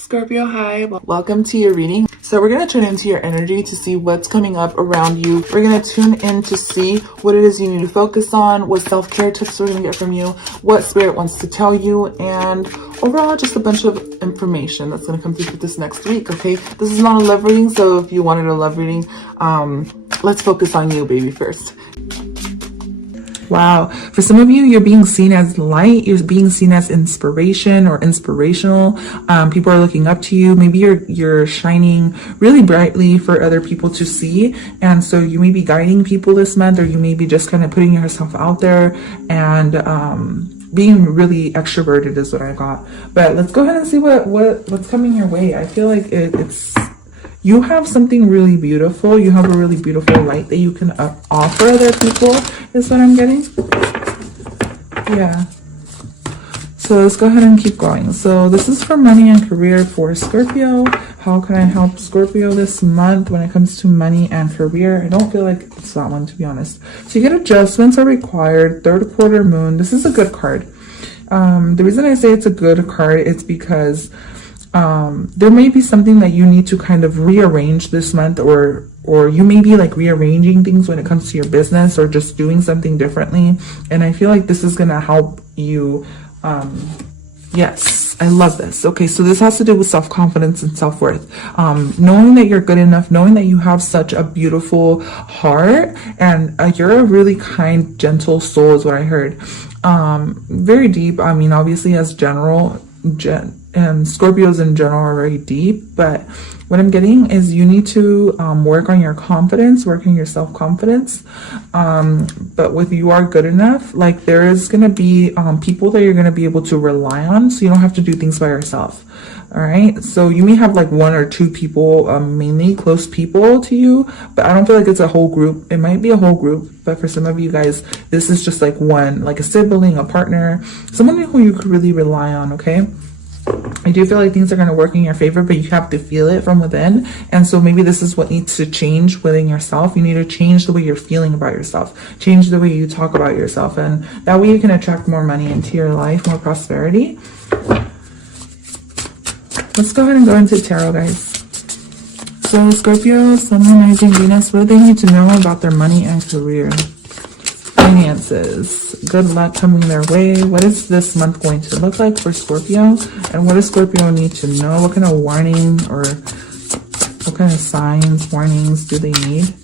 Scorpio, hi. Welcome to your reading. So we're going to tune into your energy to see what's coming up around you. We're going to tune in to see what it is you need to focus on, what self-care tips we're going to get from you, what spirit wants to tell you, and overall just a bunch of information that's going to come through for this next week, okay? This is not a love reading, so if you wanted a love reading, let's focus on you, baby, first. Wow. For some of you, you're being seen as light. You're being seen as inspiration or inspirational. People are looking up to you. Maybe you're shining really brightly for other people to see. And so you may be guiding people this month, or you may be just kind of putting yourself out there and being really extroverted is what I got. But let's go ahead and see what's coming your way. I feel like it's you have something really beautiful. You have a really beautiful light that you can offer other people is what I'm getting. Yeah. So let's go ahead and keep going. So this is for money and career for Scorpio. How can I help Scorpio this month when it comes to money and career? I don't feel like it's that one, to be honest. So you get adjustments are required. Third quarter moon. This is a good card. The reason I say it's a good card is because there may be something that you need to kind of rearrange this month, or you may be like rearranging things when it comes to your business or just doing something differently. And I feel like this is going to help you. Yes, I love this. Okay, so this has to do with self-confidence and self-worth. Knowing that you're good enough, knowing that you have such a beautiful heart, and you're a really kind, gentle soul is what I heard. Very deep. I mean, obviously as and Scorpios in general are very deep, but what I'm getting is you need to work on your confidence, work on your self-confidence. But with you are good enough, like there is going to be people that you're going to be able to rely on, so you don't have to do things by yourself. All right, so you may have like one or two people, mainly close people to you, but I don't feel like it's a whole group. It might be a whole group, but for some of you guys, this is just like one, like a sibling, a partner, someone who you could really rely on. Okay, I do feel like things are going to work in your favor, but you have to feel it from within. And so maybe this is what needs to change within yourself. You need to change the way you're feeling about yourself, change the way you talk about yourself, and that way you can attract more money into your life, more prosperity. Let's go ahead and go into tarot, guys. So Scorpio, Sun, Moon, Rising, Venus, what do they need to know about their money and career? Finances, good luck coming their way. What is this month going to look like for Scorpio? And what does Scorpio need to know? What kind of warning or what kind of signs, warnings do they need?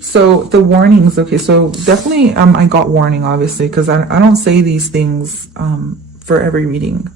So the warnings, okay, so definitely I got warning, obviously, because I don't say these things for every reading.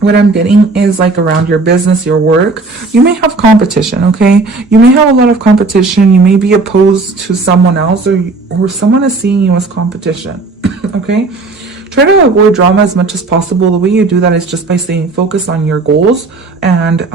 What I'm getting is like around your business, your work, you may have competition, okay? You may have a lot of competition. You may be opposed to someone else, or someone is seeing you as competition, okay? Try to avoid drama as much as possible. The way you do that is just by staying focused on your goals and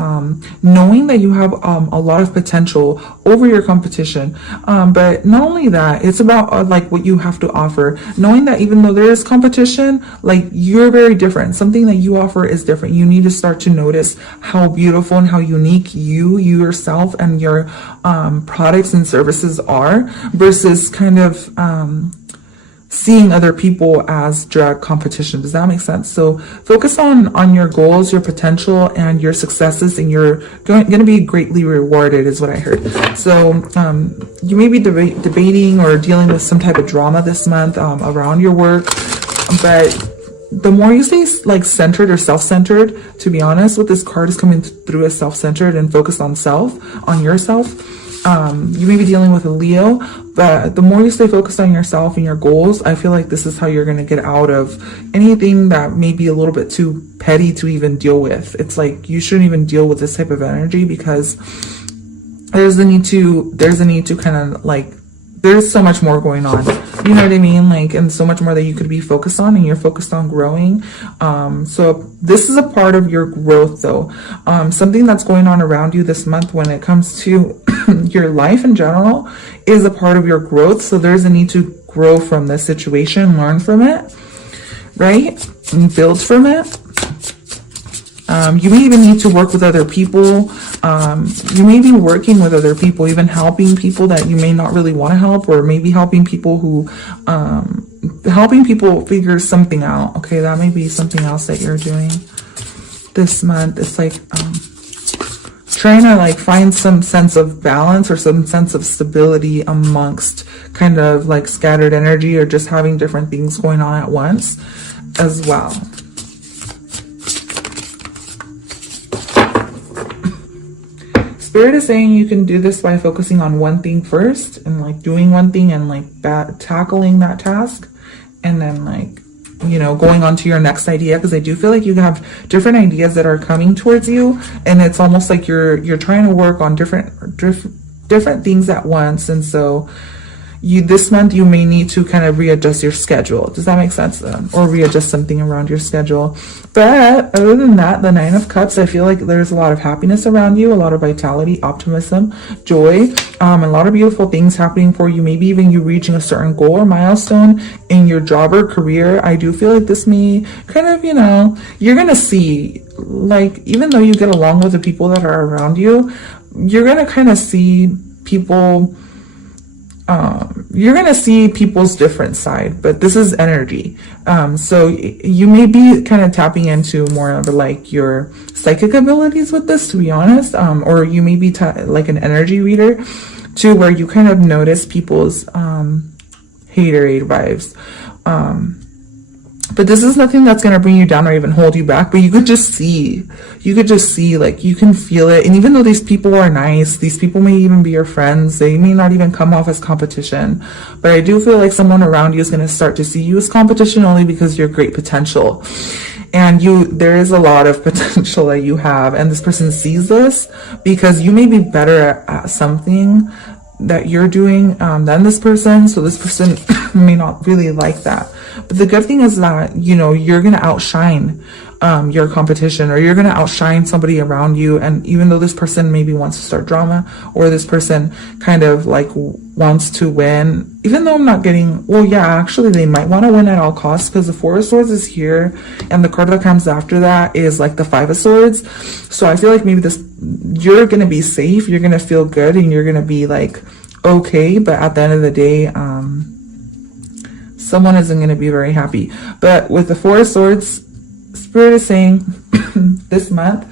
knowing that you have a lot of potential over your competition. But not only that, it's about like what you have to offer. Knowing that even though there is competition, like you're very different. Something that you offer is different. You need to start to notice how beautiful and how unique you yourself and your products and services are, versus kind of seeing other people as direct competition. Does that make sense? So focus on your goals, your potential, and your successes, and you're going to be greatly rewarded is what I heard. So you may be debating or dealing with some type of drama this month around your work, but the more you stay like centered or self-centered, to be honest, what this card is coming through as self-centered and focused on yourself. You may be dealing with a Leo, but the more you stay focused on yourself and your goals, I feel like this is how you're going to get out of anything that may be a little bit too petty to even deal with. It's like you shouldn't even deal with this type of energy, because there's a need to kind of like, there's so much more going on, you know what I mean? Like, and so much more that you could be focused on, and you're focused on growing. So this is a part of your growth though. Something that's going on around you this month when it comes to your life in general is a part of your growth. So there's a need to grow from this situation, learn from it, right? And build from it. You may even need to work with other people. You may be working with other people, even helping people that you may not really want to help, or maybe helping people who helping people figure something out. Okay, that may be something else that you're doing this month. It's like trying to like find some sense of balance or some sense of stability amongst kind of like scattered energy, or just having different things going on at once as well. Spirit is saying you can do this by focusing on one thing first, and like doing one thing and like tackling that task, and then like, you know, going on to your next idea, because I do feel like you have different ideas that are coming towards you, and it's almost like you're trying to work on different things at once. And so this month you may need to kind of readjust your schedule. Does that make sense? Or readjust something around your schedule. But other than that, the Nine of Cups, I feel like there's a lot of happiness around you, a lot of vitality, optimism, joy, a lot of beautiful things happening for you. Maybe even you reaching a certain goal or milestone in your job or career. I do feel like this may kind of, you know, you're going to see, like, even though you get along with the people that are around you, you're going to kind of see people, you're going to see people's different side, but this is energy. So you may be kind of tapping into more of like your psychic abilities with this, to be honest. Or you may be like an energy reader too, where you kind of notice people's haterade vibes. But this is nothing that's going to bring you down or even hold you back, but you could just see, like, you can feel it. And even though these people are nice, these people may even be your friends, they may not even come off as competition, but I do feel like someone around you is going to start to see you as competition only because you're great potential. And there is a lot of potential that you have, and this person sees this because you may be better at something that you're doing than this person, so this person may not really like that. But the good thing is that, you know, you're going to outshine your competition, or you're going to outshine somebody around you. And even though this person maybe wants to start drama, or this person kind of like wants to win, even though I'm not getting, well, yeah, actually they might want to win at all costs, because the Four of Swords is here, and the card that comes after that is like the Five of Swords. So I feel like maybe you're going to be safe, you're going to feel good, and you're going to be like okay, but at the end of the day, someone isn't going to be very happy. But with the Four of Swords, Spirit is saying this month,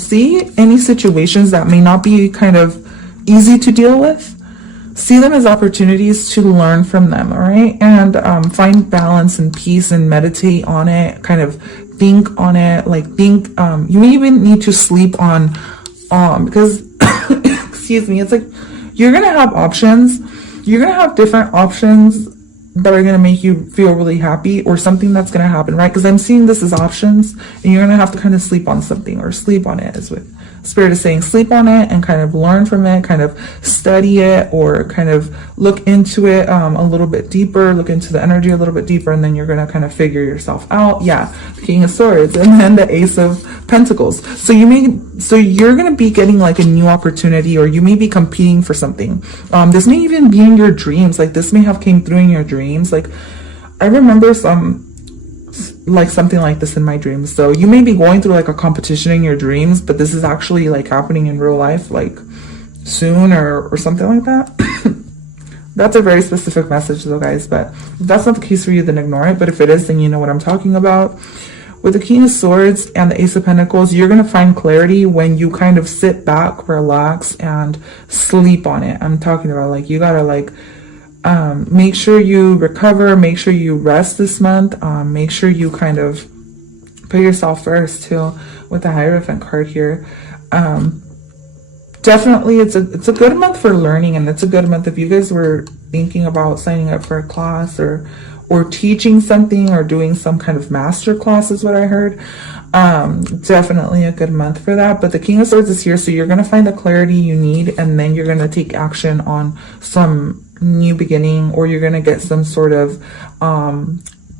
see any situations that may not be kind of easy to deal with, see them as opportunities to learn from them, all right? And find balance and peace and meditate on it, kind of think on it, like think, you may even need to sleep on, because, excuse me, it's like, you're going to have options, you're going to have different options that are going to make you feel really happy, or something that's going to happen, right? Because I'm seeing this as options, and you're going to have to kind of sleep on something, or sleep on it, is what Spirit is saying. Sleep on it and kind of learn from it, kind of study it, or kind of look into it a little bit deeper, look into the energy a little bit deeper, and then you're going to kind of figure yourself out. Yeah, the King of Swords, and then the Ace of Pentacles. So you're going to be getting like a new opportunity, or you may be competing for something. This may even be in your dreams. Like this may have came through in your dreams. Like I remember something like this in my dreams. So you may be going through like a competition in your dreams, but this is actually like happening in real life, like soon, or something like that. That's a very specific message though, guys, but if that's not the case for you, then ignore it. But if it is, then you know what I'm talking about. With the King of Swords and the Ace of Pentacles, you're going to find clarity when you kind of sit back, relax, and sleep on it. I'm talking about like, you got to like, make sure you recover, make sure you rest this month, make sure you kind of put yourself first too, with the Hierophant card here. Definitely it's a good month for learning, and it's a good month if you guys were thinking about signing up for a class, or teaching something, or doing some kind of master class is what I heard. Definitely a good month for that. But the King of Swords is here, so you're going to find the clarity you need, and then you're going to take action on some new beginning, or you're going to get some sort of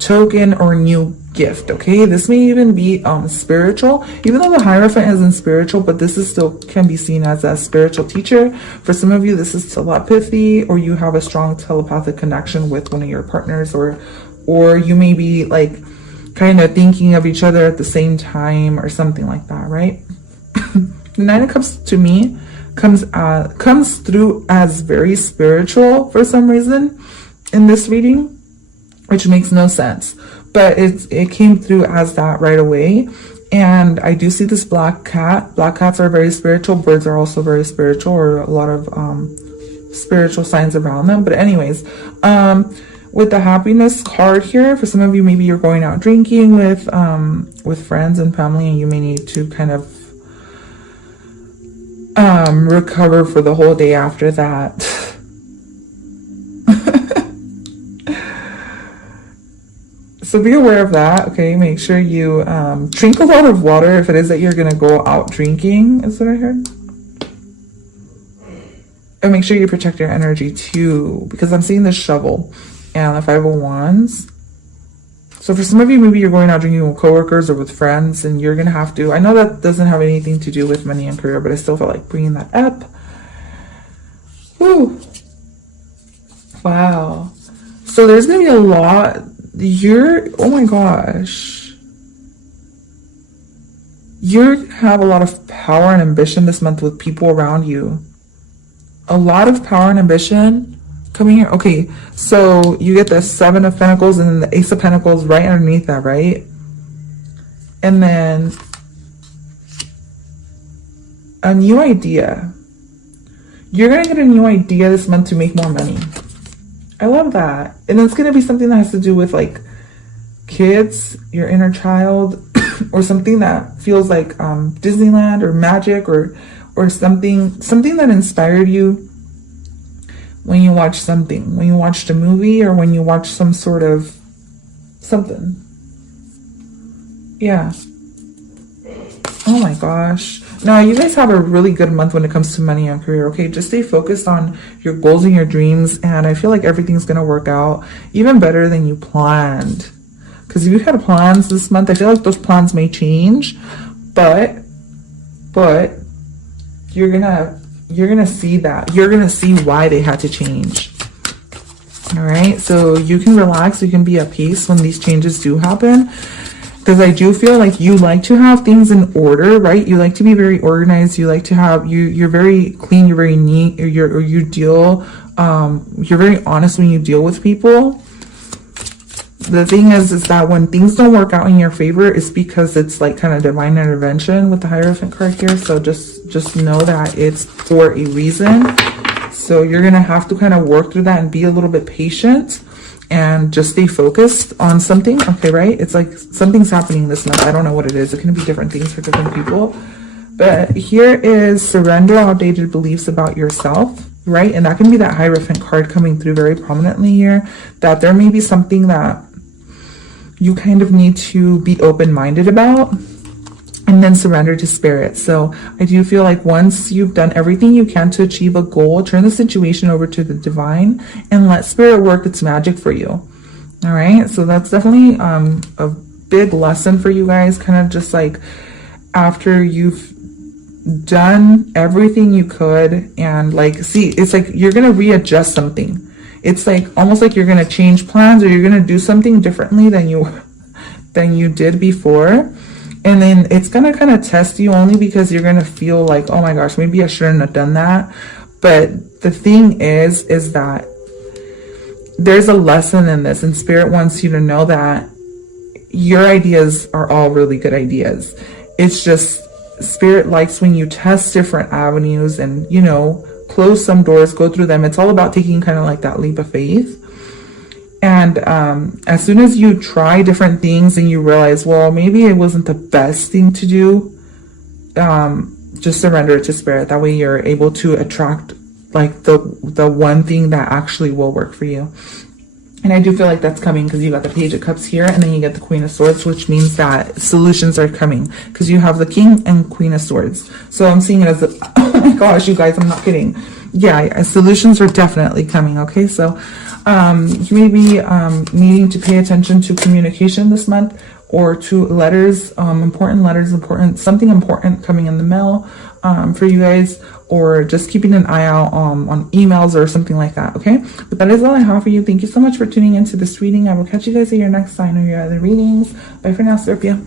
token or new gift. Okay, this may even be spiritual, even though the Hierophant isn't spiritual, but this is still can be seen as a spiritual teacher. For some of you, this is telepathy, or you have a strong telepathic connection with one of your partners, or you may be like kind of thinking of each other at the same time, or something like that, right? The Nine of Cups to me comes through as very spiritual for some reason in this reading. which makes no sense, but it came through as that right away. And I do see this black cat. Black cats are very spiritual. Birds are also very spiritual, or a lot of spiritual signs around them. But anyways, with the happiness card here, for some of you, maybe you're going out drinking with friends and family, and you may need to kind of recover for the whole day after that. So be aware of that, okay? Make sure you drink a lot of water if it is that you're going to go out drinking, is what I heard. And make sure you protect your energy too, because I'm seeing the shovel and the 5 of Wands. So for some of you, maybe you're going out drinking with coworkers or with friends, and you're going to have to, I know that doesn't have anything to do with money and career, but I still felt like bringing that up. Woo. Wow. So there's going to be a lot. Oh my gosh. You have a lot of power and ambition this month with people around you. A lot of power and ambition coming here. Okay, so you get the 7 of Pentacles and then the Ace of Pentacles right underneath that, right? And then a new idea. You're going to get a new idea this month to make more money. I love that. And it's going to be something that has to do with like kids, your inner child, or something that feels like Disneyland or magic, or something that inspired you when you watched something, when you watched a movie, or when you watched some sort of something. Yeah. Oh my gosh. Now, you guys have a really good month when it comes to money and career, okay? Just stay focused on your goals and your dreams, and I feel like everything's going to work out even better than you planned. Because if you had plans this month, I feel like those plans may change, but you're gonna see that. You're gonna see why they had to change. All right, so you can relax, you can be at peace when these changes do happen. Because I do feel like you like to have things in order, right? You like to be very organized. You like to have, you're very clean, you're very neat, you're very honest when you deal with people. The thing is that when things don't work out in your favor, it's because it's like kind of divine intervention with the Hierophant card here. So just know that it's for a reason. So you're going to have to kind of work through that and be a little bit patient. And just stay focused on something, okay, right? It's like something's happening this month. I don't know what it is. It can be different things for different people. But here is surrender outdated beliefs about yourself, right? And that can be that Hierophant card coming through very prominently here. That there may be something that you kind of need to be open-minded about. And then surrender to spirit. So I do feel like once you've done everything you can to achieve a goal, turn the situation over to the divine and let spirit work its magic for you. All right. So that's definitely a big lesson for you guys. Kind of just like after you've done everything you could, and like, see, it's like you're going to readjust something. It's like almost like you're going to change plans, or you're going to do something differently than you did before. And then it's going to kind of test you, only because you're going to feel like, oh my gosh, maybe I shouldn't have done that. But the thing is that there's a lesson in this, and spirit wants you to know that your ideas are all really good ideas. It's just spirit likes when you test different avenues and, you know, close some doors, go through them. It's all about taking kind of like that leap of faith. And as soon as you try different things and you realize, well, maybe it wasn't the best thing to do, just surrender it to spirit. That way you're able to attract like the one thing that actually will work for you. And I do feel like that's coming, because you got the Page of Cups here, and then you get the Queen of Swords, which means that solutions are coming, because you have the King and Queen of Swords. So I'm seeing it as oh my gosh, you guys, I'm not kidding. Yeah, solutions are definitely coming. Okay, so you may be needing to pay attention to communication this month, or to letters, something important coming in the mail for you guys, or just keeping an eye out on emails or something like that. Okay, but that is all I have for you. Thank you so much for tuning into this reading. I will catch you guys at your next sign or your other readings. Bye for now, Scorpio.